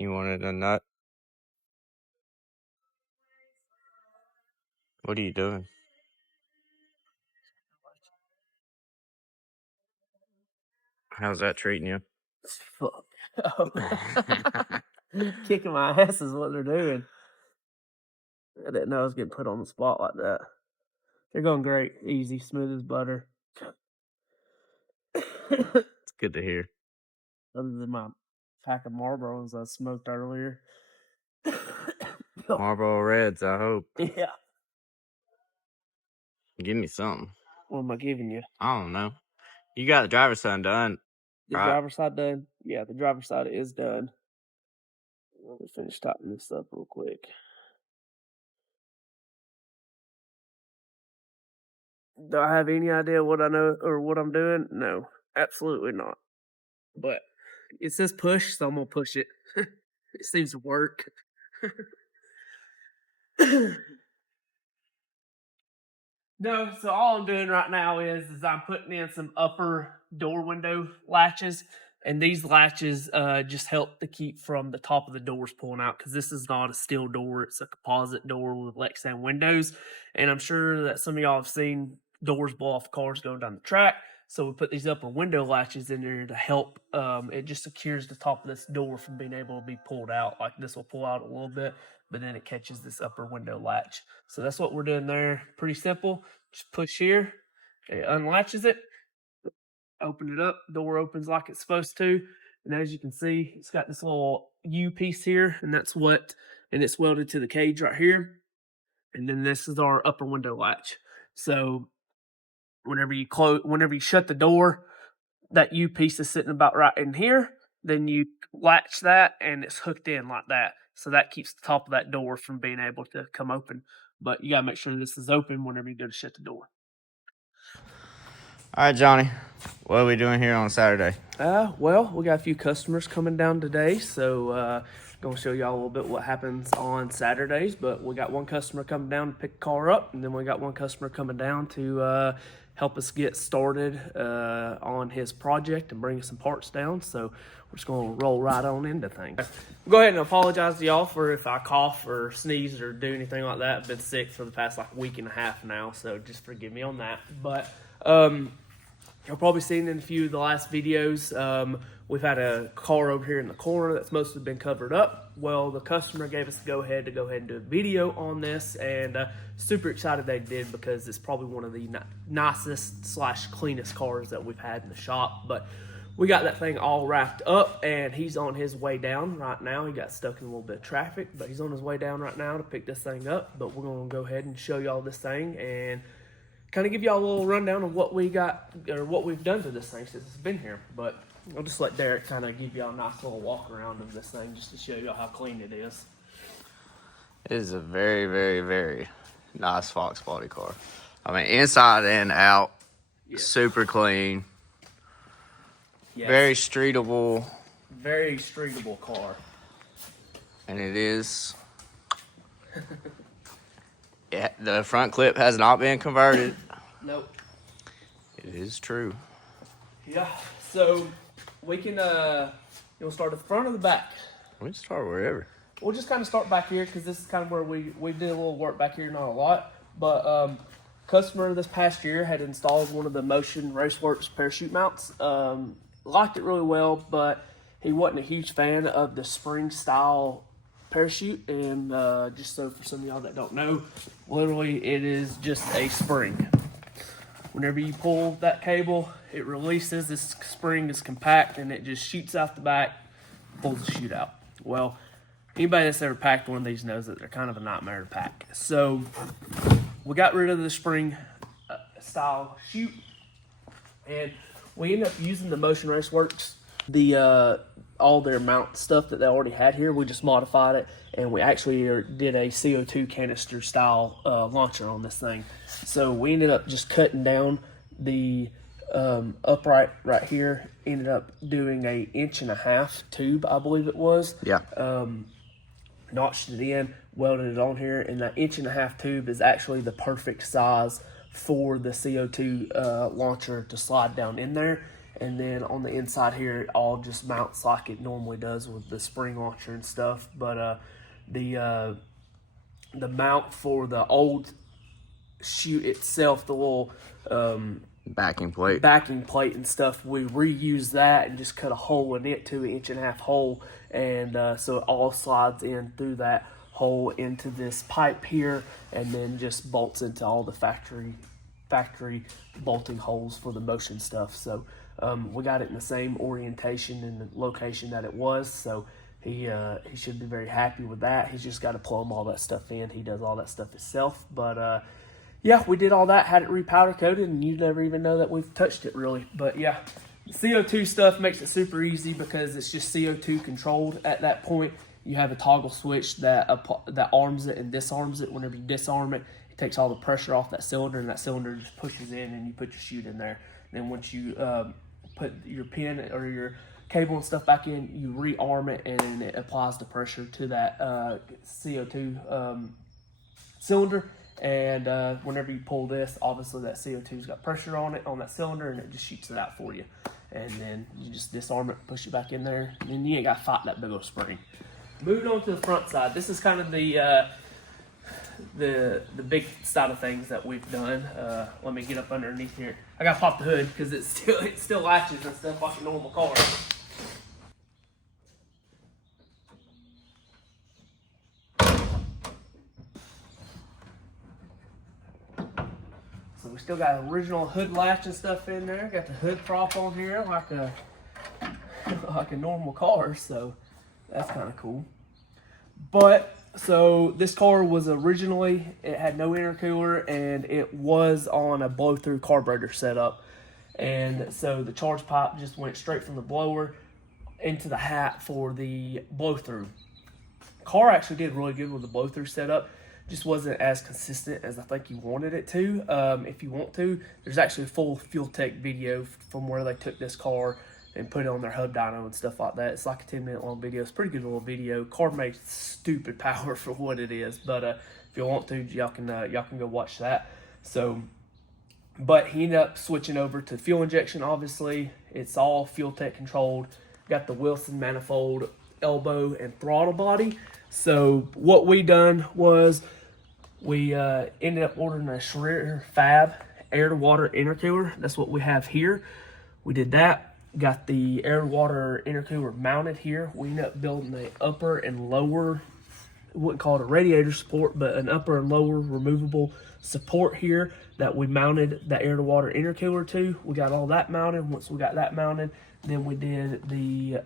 You wanted a nut? What are you doing? How's that treating you? Fuck. Kicking my ass is what they're doing. I didn't know I was getting put on the spot like that. They're going great. Easy, smooth as butter. It's good to hear. Other than my pack of Marlboros I smoked earlier. Marlboro Reds, I hope. Yeah. Give me something. What am I giving you? I don't know. You got the driver's side done. The right? driver's side done? Yeah, the driver's side is done. Let me finish typing this up real quick. Do I have any idea what I know or what I'm doing? No, absolutely not. But it says push, so I'm gonna push it. It seems to work. No, so all I'm doing right now is I'm putting in some upper door window latches, and these latches just help to keep from the top of the doors pulling out, because this is not a steel door, it's a composite door with Lexan windows. And I'm sure that some of y'all have seen doors blow off cars going down the track, so we put these upper window latches in there to help. It just secures the top of this door from being able to be pulled out. Like this will pull out a little bit, but then it catches this upper window latch. So that's what we're doing there. Pretty simple. Just push here, it unlatches it, open it up, door opens like it's supposed to. And as you can see, it's got this little U piece here, and it's welded to the cage right here. And then this is our upper window latch. So whenever you shut the door, that U piece is sitting about right in here. Then you latch that, and it's hooked in like that. So that keeps the top of that door from being able to come open. But you gotta make sure this is open whenever you go to shut the door. All right, Johnny. What are we doing here on Saturday? Well, we got a few customers coming down today, so going to show y'all a little bit what happens on Saturdays. But we got one customer coming down to pick a car up, and then we got one customer coming down to help us get started on his project and bring some parts down. So we're just going to roll right on into things. Go ahead and apologize to y'all for if I cough or sneeze or do anything like that. I've been sick for the past week and a half now, so just forgive me on that. But you'll probably seen in a few of the last videos, we've had a car over here in the corner that's mostly been covered up. Well, the customer gave us the go ahead and do a video on this, and super excited they did, because it's probably one of the nicest / cleanest cars that we've had in the shop. But we got that thing all wrapped up, and he's on his way down right now. He got stuck in a little bit of traffic, but he's on his way down right now to pick this thing up. But we're going to go ahead and show y'all this thing and kind of give y'all a little rundown of what we got, or what we've done to this thing since it's been here. But I'll just let Derek kind of give y'all a nice little walk around of this thing, just to show y'all how clean it is. It is a very, very, very nice Foxbody car. I mean, inside and out, yes. Super clean. Yes. Very streetable. Very streetable car. And it is. Yeah, the front clip has not been converted. Nope. It is true. Yeah, so we can, you'll start at the front or the back? We can start wherever. We'll just kind of start back here, because this is kind of where we did a little work back here, not a lot. But customer this past year had installed one of the Motion Raceworks parachute mounts. Liked it really well, but he wasn't a huge fan of the spring style parachute. And just so for some of y'all that don't know, literally it is just a spring. Whenever you pull that cable, it releases. This spring is compact, and it just shoots out the back, pulls the chute out. Well, anybody that's ever packed one of these knows that they're kind of a nightmare to pack. So we got rid of the spring style chute, and we ended up using the Motion Raceworks, all their mount stuff that they already had here. We just modified it, and we actually did a CO2 canister style launcher on this thing. So we ended up just cutting down the upright right here. Ended up doing a 1.5-inch tube, I believe it was. Yeah. Notched it in, welded it on here, and that 1.5-inch tube is actually the perfect size for the CO2 launcher to slide down in there. And then on the inside here, it all just mounts like it normally does with the spring launcher and stuff. But the mount for the old chute itself, the little backing plate and stuff, we reused that and just cut a hole in it, 2.5 inch hole, and so it all slides in through that hole into this pipe here, and then just bolts into all the factory bolting holes for the motion stuff. So we got it in the same orientation and the location that it was, so he should be very happy with that. He's just got to plumb all that stuff in. He does all that stuff himself. But yeah, we did all that, had it repowder coated, and you never even know that we've touched it really. But yeah, the CO2 stuff makes it super easy because it's just CO2 controlled at that point. You have a toggle switch that arms it and disarms it. Whenever you disarm it, it takes all the pressure off that cylinder, and that cylinder just pushes in, and you put your chute in there. Then once you put your pin or your cable and stuff back in, you rearm it, and then it applies the pressure to that CO2 cylinder. And whenever you pull this, obviously that CO2's got pressure on it, on that cylinder, and it just shoots it out for you. And then you just disarm it, push it back in there, and then you ain't got to fight that big old spring. Moving on to the front side, this is kind of the big side of things that we've done. Let me get up underneath here. I got to pop the hood because it still latches and stuff like a normal car. So we still got original hood latch and stuff in there. Got the hood prop on here like a normal car, so that's kind of cool. But so this car was originally, it had no intercooler, and it was on a blow-through carburetor setup. And so the charge pipe just went straight from the blower into the hat for the blow-through. Car actually did really good with the blow-through setup. Just wasn't as consistent as I think you wanted it to. If you want to, there's actually a full Fuel Tech video from where they took this car and put it on their hub dyno and stuff like that. It's like a 10-minute long video. It's a pretty good little video. Car makes stupid power for what it is, but if you want to, y'all can go watch that. So, but he ended up switching over to fuel injection. Obviously, it's all Fuel Tech controlled. Got the Wilson manifold, elbow, and throttle body. So what we done was we ended up ordering a Schreier Fab air-to-water intercooler. That's what we have here. We did that. Got the air-to-water intercooler mounted here. We ended up building the upper and lower, wouldn't call it a radiator support, but an upper and lower removable support here that we mounted the air-to-water intercooler to. We got all that mounted. Once we got that mounted, then we did the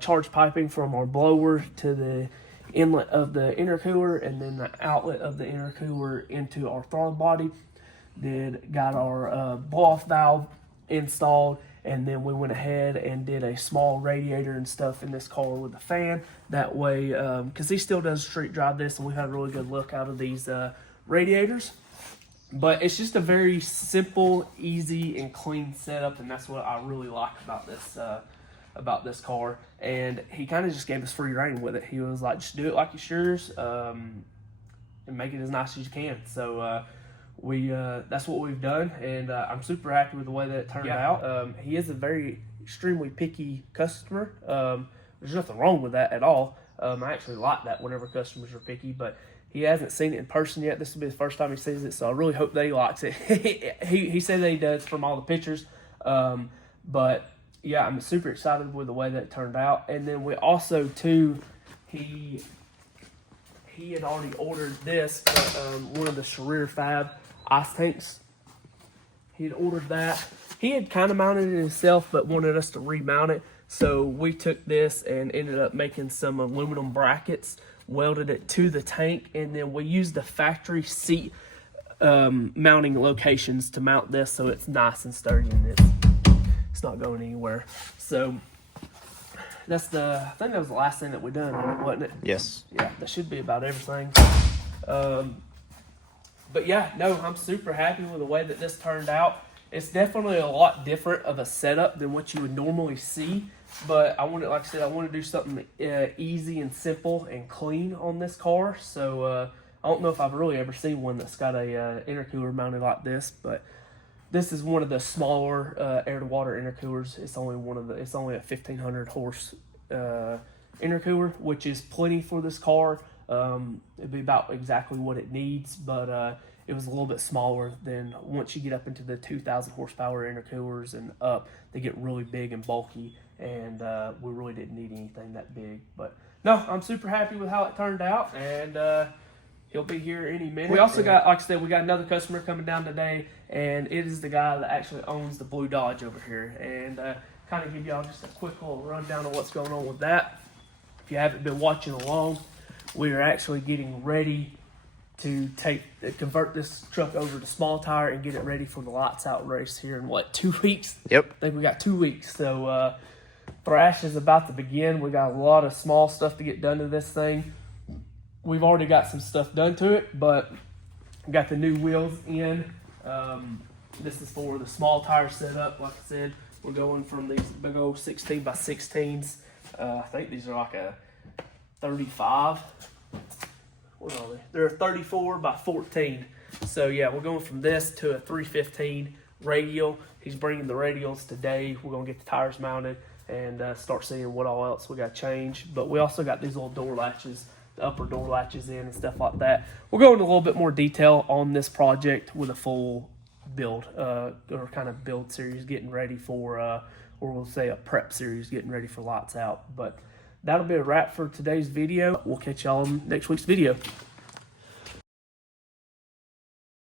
charge piping from our blower to the inlet of the intercooler, and then the outlet of the intercooler into our throttle body. Then got our blow-off valve installed, and then we went ahead and did a small radiator and stuff in this car with a fan. That way, because he still does street drive this, and we've had a really good look out of these radiators. But it's just a very simple, easy, and clean setup, and that's what I really like about this car. And he kind of just gave us free reign with it. He was like, just do it like it's yours, and make it as nice as you can. So that's what we've done, and I'm super happy with the way that it turned out. He is a very extremely picky customer. There's nothing wrong with that at all. I actually like that whenever customers are picky, but he hasn't seen it in person yet. This will be the first time he sees it, so I really hope that he likes it. he said that he does from all the pictures, but yeah, I'm super excited with the way that it turned out. And then we also, too, he had already ordered this, one of the Schreier Fab ice tanks. He had ordered that. He had kind of mounted it himself, but wanted us to remount it. So we took this and ended up making some aluminum brackets, welded it to the tank, and then we used the factory seat mounting locations to mount this so it's nice and sturdy and it's not going anywhere. So I think that was the last thing that we done, wasn't it? Yes. Yeah, that should be about everything. But yeah, no, I'm super happy with the way that this turned out. It's definitely a lot different of a setup than what you would normally see. But I want to do something easy and simple and clean on this car. So I don't know if I've really ever seen one that's got a intercooler mounted like this, but This is one of the smaller air-to-water intercoolers. It's only a 1,500 horse intercooler, which is plenty for this car. It'd be about exactly what it needs, but it was a little bit smaller than once you get up into the 2,000 horsepower intercoolers and up, they get really big and bulky, and we really didn't need anything that big. But no, I'm super happy with how it turned out, and he'll be here any minute. We also got, like I said, we got another customer coming down today, and it is the guy that actually owns the Blue Dodge over here, and kind of give y'all just a quick little rundown of what's going on with that. If you haven't been watching along, we are actually getting ready to convert this truck over to small tire and get it ready for the lights out race here in 2 weeks? Yep. I think we got 2 weeks. So thrash is about to begin. We got a lot of small stuff to get done to this thing. We've already got some stuff done to it, but we got the new wheels in. This is for the small tire setup. Like I said, we're going from these big old 16 by 16s. I think these are like a 35. What are they? They're a 34 by 14. So yeah, we're going from this to a 315 radial. He's bringing the radials today. We're gonna get the tires mounted and start seeing what all else we got to change. But we also got these little door latches, the upper door latches in and stuff like that. We'll go into a little bit more detail on this project with a full build, or kind of build series, getting ready for, or we'll say a prep series, getting ready for lights out. But that'll be a wrap for today's video. We'll catch y'all in next week's video.